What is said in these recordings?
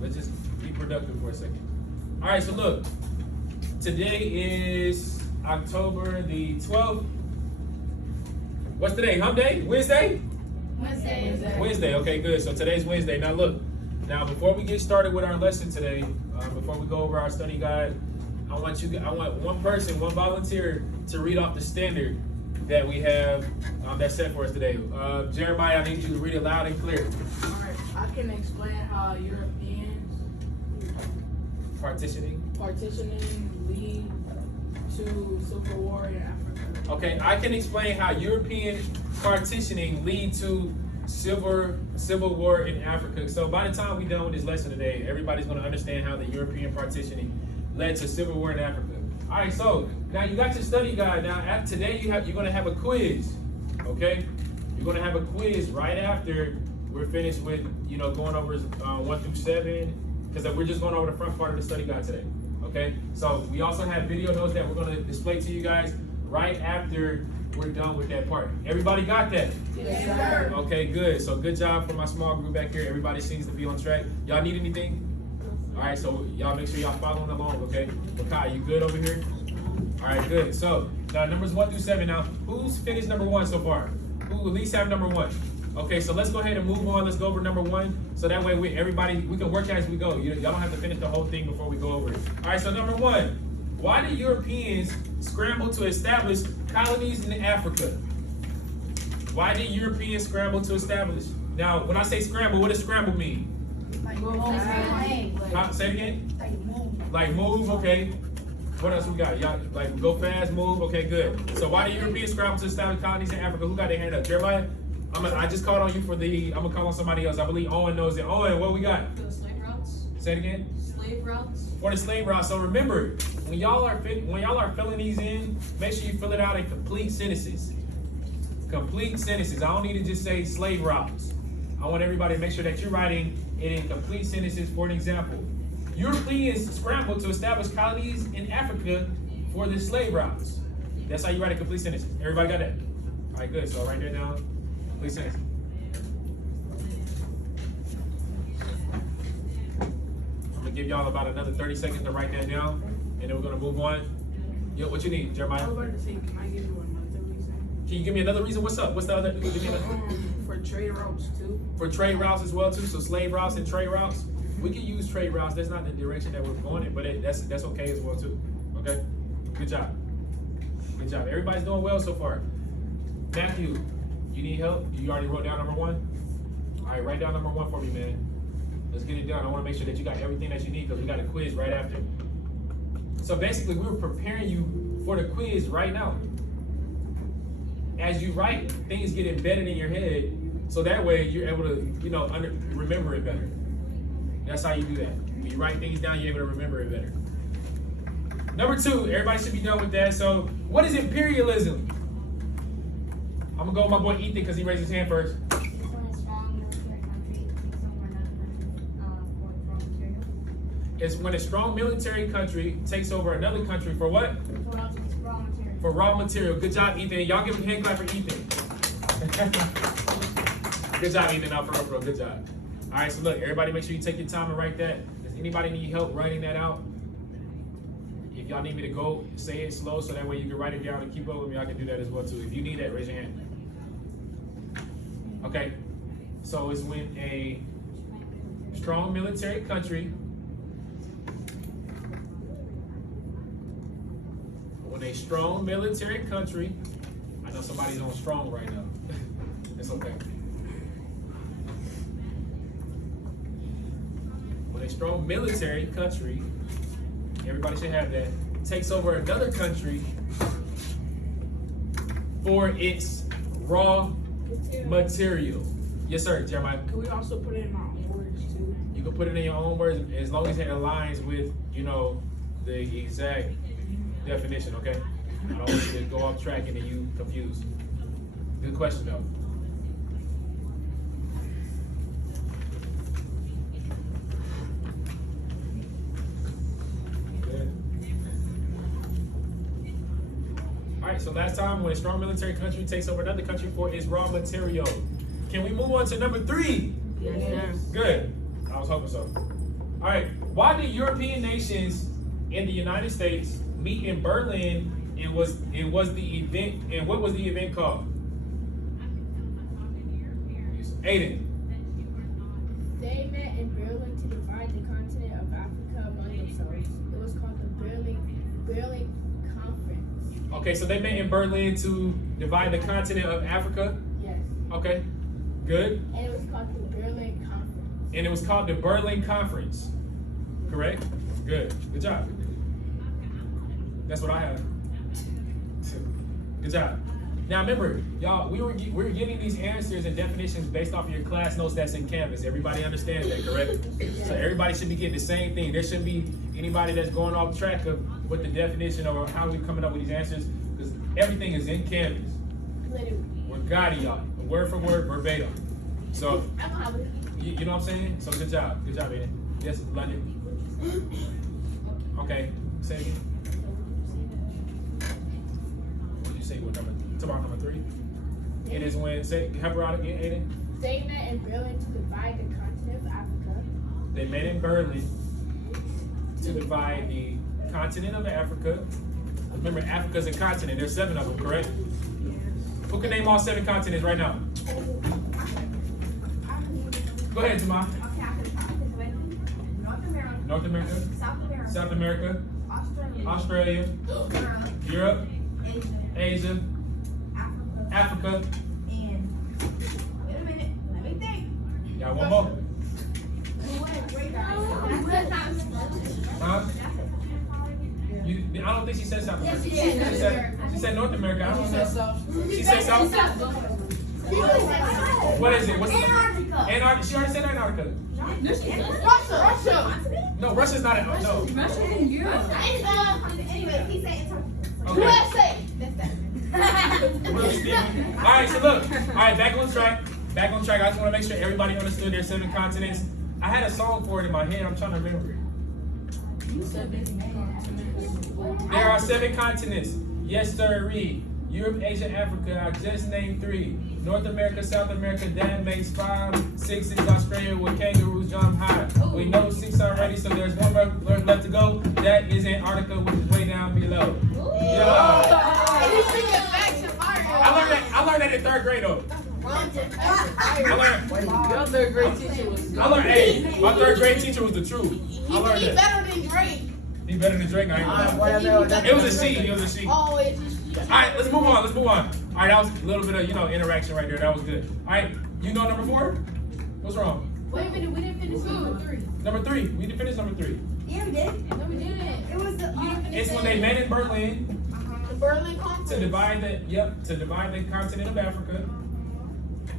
Let's just be productive for a second. All right, so look, today is October the 12th. What's today? Hump day? Wednesday? Wednesday. Okay, good. So today's Wednesday. Now look, before we get started with our lesson today, before we go over our study guide, I want one person, one volunteer to read off the standard that we have that's set for us today. Jeremiah, I need you to read it loud and clear. All right, I can explain how Europeans Partitioning lead to civil war in Africa. Okay, I can explain how European partitioning lead to civil war in Africa. So by the time we're done with this lesson today, everybody's going to understand how the European partitioning led to civil war in Africa. All right, so now you got your study guide. Now today you're going to have a quiz. Okay, you're going to have a quiz right after we're finished with going over 1 through 7, because we're just going over the front part of the study guide today. Okay, so we also have video notes that we're going to display to you guys right after we're done with that part. Everybody got that? Yes, sir. Okay, good. So good job for my small group back here. Everybody seems to be on track. Y'all need anything? All right, so y'all make sure y'all following along, okay? Makai, you good over here? All right, good. So now numbers 1 through 7. Now, who's finished number 1 so far? Who at least have number 1? Okay, so let's go ahead and move on. Let's go over number 1. So that way we can work as we go. Y'all don't have to finish the whole thing before we go over it. All right, so number 1. Why did Europeans scramble to establish colonies in Africa? Why did Europeans scramble to establish? Now, when I say scramble, what does scramble mean? Say it again. Like move, okay. What else we got? Y'all like go fast, move, okay, good. So why did Europeans scramble to establish colonies in Africa? Who got their hand up? Jeremiah? I just called on you I'm gonna call on somebody else. I believe Owen knows it. Owen, what we got? For the slave routes. Say it again. Slave routes. For the slave routes. So remember, when y'all are filling these in, make sure you fill it out in complete sentences. Complete sentences. I don't need to just say slave routes. I want everybody to make sure that you're writing it in complete sentences. For an example, Europeans scrambled to establish colonies in Africa for the slave routes. That's how you write a complete sentence. Everybody got that? All right, good. So write that down. Complete sentence. I'm gonna give y'all about another 30 seconds to write that down, and then we're gonna move on. Yo, what you need, Jeremiah? I was about to say, can I give you another reason? Can you give me another reason? What's up? What's the other? Give me another. For trade routes too. For trade routes as well too. So slave routes and trade routes. We can use trade routes. That's not the direction that we're going in, but that's okay as well too. Okay. Good job. Good job. Everybody's doing well so far. Matthew, you need help? You already wrote down number 1? All right, write down number 1 for me, man. Let's get it done. I want to make sure that you got everything that you need because we got a quiz right after. So basically, we were preparing you for the quiz right now. As you write, things get embedded in your head, so that way you're able to, remember it better. That's how you do that. When you write things down, you're able to remember it better. Number 2, everybody should be done with that. So, what is imperialism? I'm gonna go with my boy Ethan because he raised his hand first. It's when a strong military country takes over another country for what? For raw material. Good job, Ethan. Y'all give him a hand clap for Ethan. Good job, Ethan. Now, for real, good job. All right, so look, everybody make sure you take your time and write that. Does anybody need help writing that out? If y'all need me to go, say it slow so that way you can write it down and keep up with me, I can do that as well too. If you need that, raise your hand. Okay, so it's when a strong military country I know somebody's on strong right now. It's okay. When a strong military country, everybody should have that, takes over another country for its raw material. Yes, sir, Jeremiah. Can we also put it in our own words too? You can put it in your own words as long as it aligns with, the exact definition, okay? I don't want you to go off track and then you confused. Good question, though. Good. All right, so last time when a strong military country takes over another country for its raw material. Can we move on to number 3? Yes, sir. Good. I was hoping so. All right. Why did European nations in the United States meet in Berlin? It was the event, and what was the event called? Aiden. They met in Berlin to divide the continent of Africa among themselves. It was called the Berlin Conference. Okay, so they met in Berlin to divide the continent of Africa. Yes. Okay, good. And it was called the Berlin Conference. And it was called the Berlin Conference. Correct? Good. Good job. That's what I have. Good job. Now remember, y'all, we're getting these answers and definitions based off of your class notes that's in Canvas. Everybody understands that, correct? So everybody should be getting the same thing. There shouldn't be anybody that's going off track of what the definition or how we're coming up with these answers, because everything is in Canvas. Literally. We're guiding y'all, word for word, verbatim. So, I don't have it. you know what I'm saying? So good job, Aiden. Yes, London. Okay, say it again. What did you say? What number? Tomorrow number 3. It is when, say, help her out again, Aiden. They met in Berlin to divide the continent of Africa. They met in Berlin to divide the continent of Africa. Remember, Africa's a continent. There's 7 of them, correct? Who can name all 7 continents right now? Go ahead, Tamar. Okay, I can North America, North America, South America, South America, Australia, Australia, Europe, Asia, Asia, Africa, Africa. and wait a minute, let me think. Got one more. Huh? I don't think she said South America. Yes, she did. She said North America. I don't know. She said South. What is it? What's Antarctica. Antarctica. She already said Antarctica. Russia. No, Russia's not no. Anyway, he said Antarctica. Okay. USA. That's that. Really, Steven? All right, so look. All right, back on track. Back on track. I just want to make sure everybody understood there's 7 continents. I had a song for it in my head. I'm trying to remember it. There are 7 continents. Yes, sir. Europe, Asia, Africa. I just named 3. North America, South America. That makes 5. 6 is Australia with kangaroos jump high. We know 6 already, so there's 1 more left to go. That is Antarctica, which is way down below. Yeah. I learned that in 3rd grade though. I Your third grade teacher was. learned, hey, my 3rd grade teacher was the truth. I learned He that. better than Drake. He better than Drake. I ain't lying. It was a she. It was a she. All Oh, it's just. right, let's move on. Let's move on. All right, that was a little bit of interaction right there. That was good. All right, you know number 4? What's wrong? Wait a minute, we didn't finish number 3. Number 3. We didn't finish number 3. Yeah, we did. No, we didn't. It was the. It's when they met in Berlin The Berlin Conference. to divide the continent of Africa,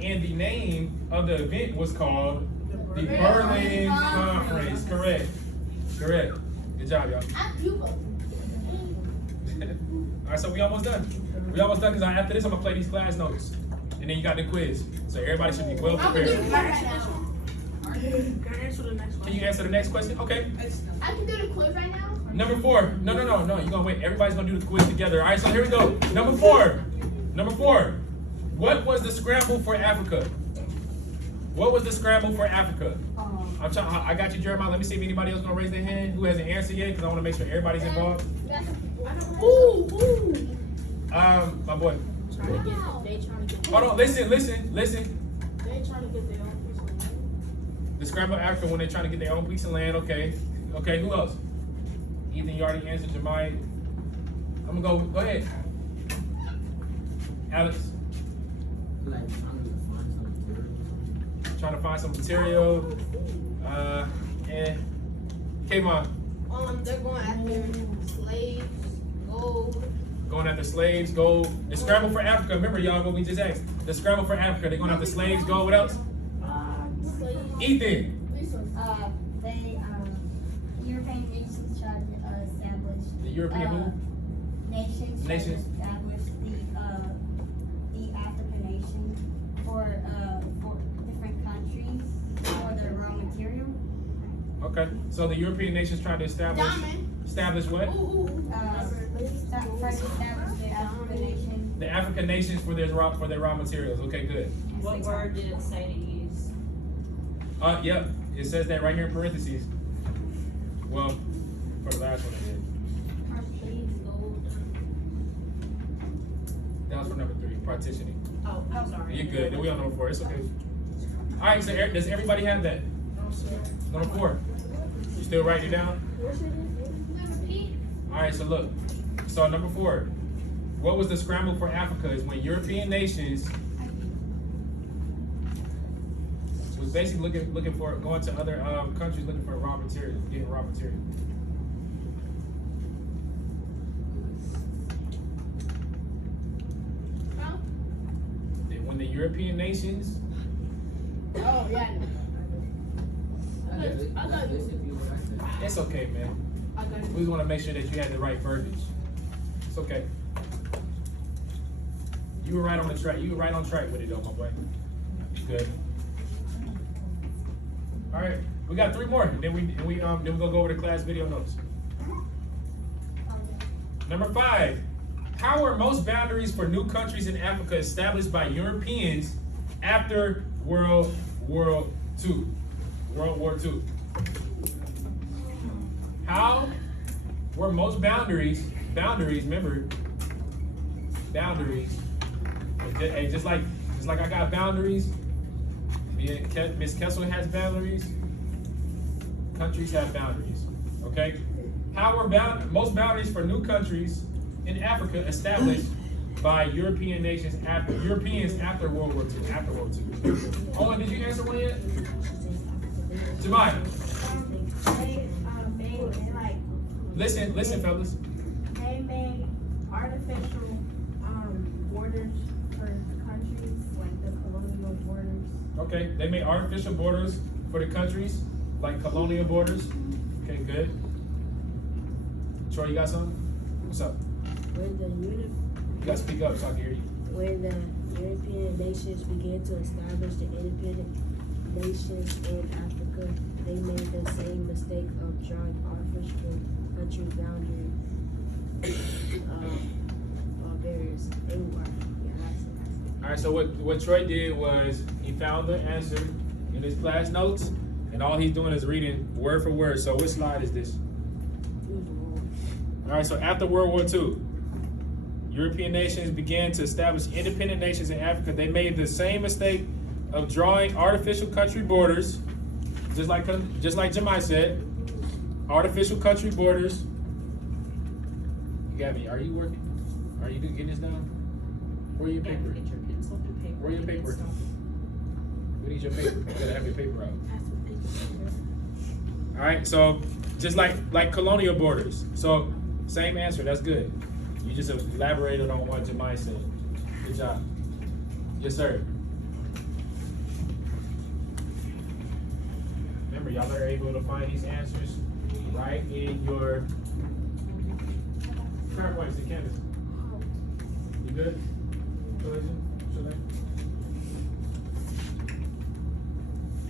and the name of the event was called the Berlin Conference. Correct. Good job, y'all. I'm Cuba. All right, so we almost done. Because after this, I'm gonna play these class notes, and then you got the quiz. So everybody should be well I'm gonna do the prepared. quiz right now. Can I answer the next one? Can you answer the next question? Okay. I can do the quiz right now. Number 4. No. You're gonna wait. Everybody's gonna do the quiz together. All right. So here we go. Number 4. What was the scramble for Africa? What was the scramble for Africa? I got you, Jeremiah. Let me see if anybody else gonna raise their hand who hasn't answered yet, because I want to make sure everybody's involved. Ooh. My boy. They trying to get. Hold on. Listen. They trying to get their own piece of land. The scramble of Africa when they're trying to get their own piece of land. Okay. Who else? Ethan, you already answered. Jemiah. I'm gonna go ahead. Alex. Trying to find some material. And Kayvon. They're going after slaves, gold. Going after slaves, gold. The scramble for Africa. Remember, y'all, what we just asked. The scramble for Africa. They're going after slaves, gold. What else? Slaves. Ethan. European nations tried to establish The European who? nations tried Nations. to establish the African nation for different countries for their raw material. Okay. So the European nations tried to establish what? First established the African nation. The African nations for their raw materials. Okay, good. What word did it say to use? Yep. It says that right here in parentheses. Well, for the last one I did. Are slaves gold? That was for number 3, partitioning. Oh, I'm sorry. You're good. Then we on number 4. It's okay. All right. So does everybody have that? Number 4. You still writing it down? All right. So look. So number 4. What was the scramble for Africa? Is when European nations was basically looking for going to other countries looking for raw material, getting raw material. When the European nations. Oh, yeah. I thought you It's okay, man. I thought We just want to make sure that you had the right verbiage. It's okay. You were right on the track. You were right on track with it, though, my boy. Good. All right, we got 3 more. Then we gonna go over the class video notes. Number 5. How were most boundaries for new countries in Africa established by Europeans after World War II? World War II. How were most boundaries, remember, boundaries. Hey, just like I got boundaries, Miss Kessel has boundaries, countries have boundaries, okay? How were most boundaries for new countries in Africa established by Europeans after World War II? After World War II. Owen, did you answer one yet? Jemima. They like Listen, fellas. they made artificial borders for countries, like the colonial borders. Okay, they made artificial borders for the countries, like colonial borders. Okay, good. Troy, you got something? What's up? When You gotta speak up so I can hear you. when the European nations began to establish the independent nations in Africa, they made the same mistake of drawing artificial country boundary barriers. All right, so what Troy did was he found the answer in his class notes, and all he's doing is reading word for word. So which slide is this? All right, so after World War II, European nations began to establish independent nations in Africa. They made the same mistake of drawing artificial country borders, just like Jemai said, artificial country borders. Gabby, are you working? Are you getting this done? Where are your paper? Get your pencil and paper. Where your paper? We need your paper. You gotta have your paper out. All right, so just like colonial borders. So same answer. That's good. You just elaborated on what Jemai said. Good job. Yes, sir. Remember, y'all are able to find these answers right in your PowerPoints and Canvas. You good?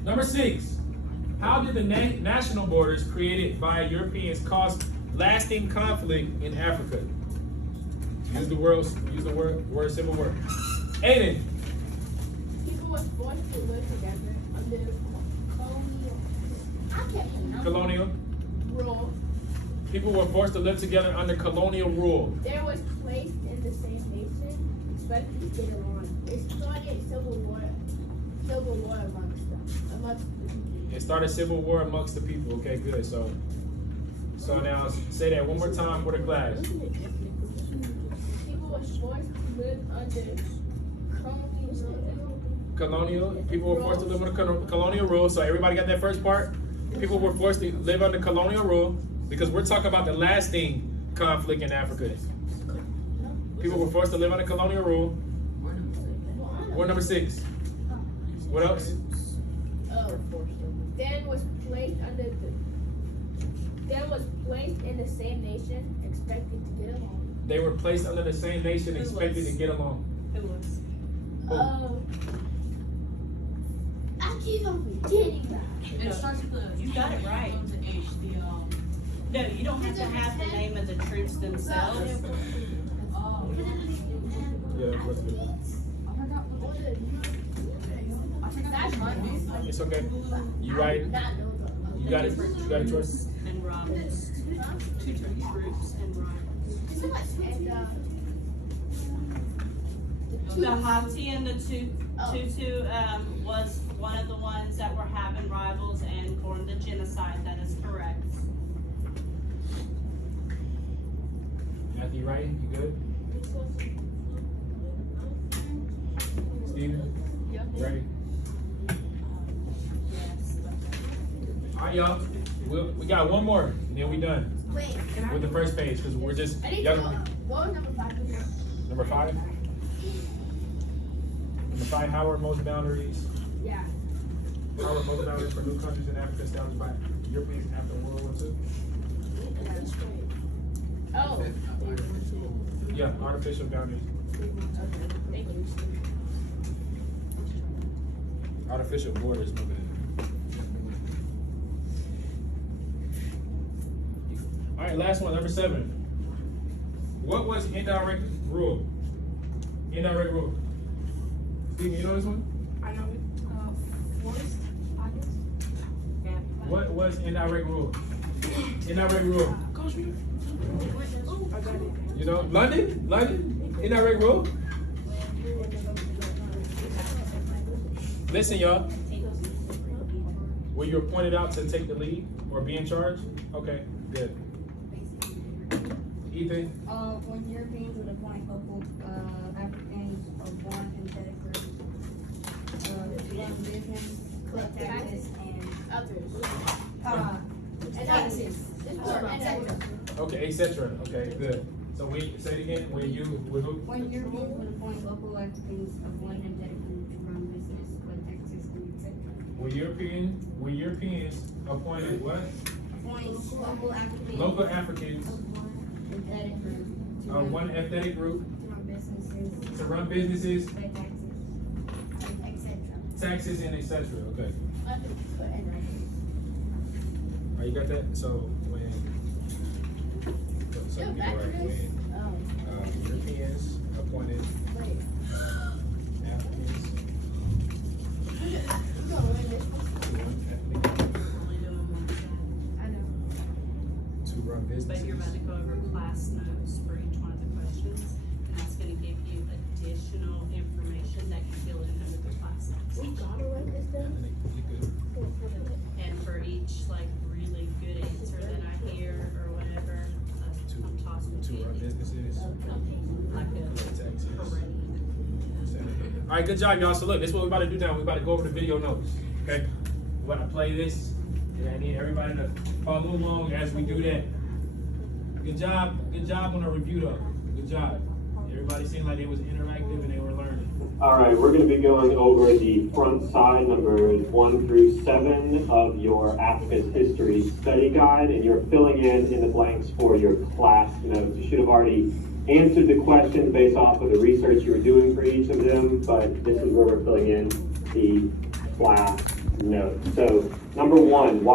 Number 6. How did the national borders created by Europeans cause lasting conflict in Africa? Use the word civil war. Aiden. people were forced to live together under Colonial. rule. People were forced to live together under colonial rule. They was placed in the same nation, expected to get along. It started civil war amongst them. It started civil war amongst the people. Okay, good. So now say that one more time for the class. People were forced to live under Colonial. People were forced to live under colonial rule. So everybody got that first part? People were forced to live under colonial rule because we're talking about the lasting conflict in Africa. People were forced to live under colonial rule. What number 6? What else? Then was placed in the same nation, expected to get along. They were placed under the same nation, expected to get along. Who was? I keep on forgetting that. It starts with the. You got it right. The H, No, you don't have to have the name of the troops themselves. Yeah, what's good? That's fun. It's okay. You write You got it? You got it, Troy? And rivals. Two troops and rivals. And The Hati and the Tutu was one of the ones that were having rivals and formed the genocide. That is correct. Matthew, right? You good? Steven? Yep. Ready? Yes. All right, y'all. We got one more, and then we done wait, with the first page because we're just. I need to Y'all, know, what was number 5? number 5. Number 5. How are most boundaries? Yeah. How are most boundaries for new countries in Africa established by Europeans after World War II? Oh, Yeah, artificial boundaries. thank you. Artificial borders. My bad. All right, last one, number 7. What was indirect rule? Indirect rule. Steve, you know this one? I know it. Forced, I guess. What was indirect rule? Indirect rule. I got it. You know, London? London? Indirect rule? Listen, y'all. Were you appointed out to take the lead or be in charge? Okay, good. Ethan? When Europeans would appoint local Africans of one synthetic group, run business, collect taxes, and Others. taxes. Taxes. Okay, etc. Okay, good. So we say it again. Were you with who? When Europeans would appoint local Africans of one synthetic group to run business, collect taxes, and etc. Were Europeans appointed what? Appoint local Africans. Local Africans Of one synthetic group. To of run- one ethnic group To run businesses. to run businesses, Pay taxes, etc. taxes, and etc. Okay. Others. All right, you got that? So when Yo, when activists. Oh, Europeans appointed wait. Africans You gonna win this one? to run ethnic Only doing one thing. I know. to run But businesses. you're about to go over class notes for each one of the questions, and that's gonna give you additional information that you fill in under the class notes. We gotta write this down. You good? And for each like really good answer that I hear or whatever, I'm tossing To run candy. businesses. Like a Taxes. parade. All right, good job, y'all. So look, this is what we're about to do now. We're about to go over the video notes. Okay, we're about to play this, and I need everybody to follow along as we do that. Good job on the review, though. Good job. Everybody seemed like it was interactive and they were learning. All right, we're going to be going over the front side, numbers 1 through 7 of your Africa's History Study Guide, and you're filling in the blanks for your class notes. You should have already answered the question based off of the research you were doing for each of them, but this is where we're filling in the class notes. So, number 1,